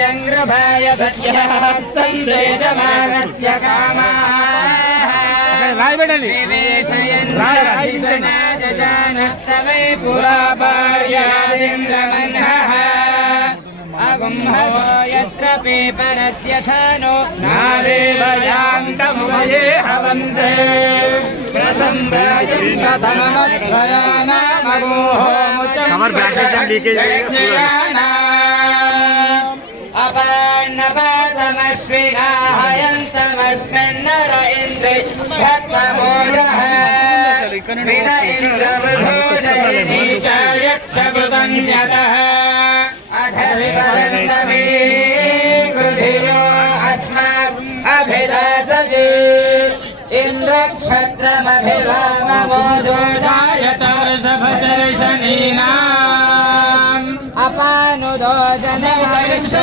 यंग्रभाय सत्यः संवेदमानस्य कामाः विवेशयन्नाजनस्तवै पुरापार्यादिन्द्रमन्हः अगुम्भवो यत्र पेपरद्यथनो नादेवयान्तमुभये हवन्ते प्रसम्राजं प्रथममध्वरानामगोहो अपान्नपातमश्विनाहयन्तमस्मिन्नर इन्द्रे भक्तमोदः विन इन्द्रवधूदयनीचायक्षभृतन्यतः अधर्वन्तमे कृधियो अस्मात् अभिलाषजे इन्द्रक्षत्रमभिवाममोदोदायतर्षभशर्षणीनाम् अपानुदोजनवर्ष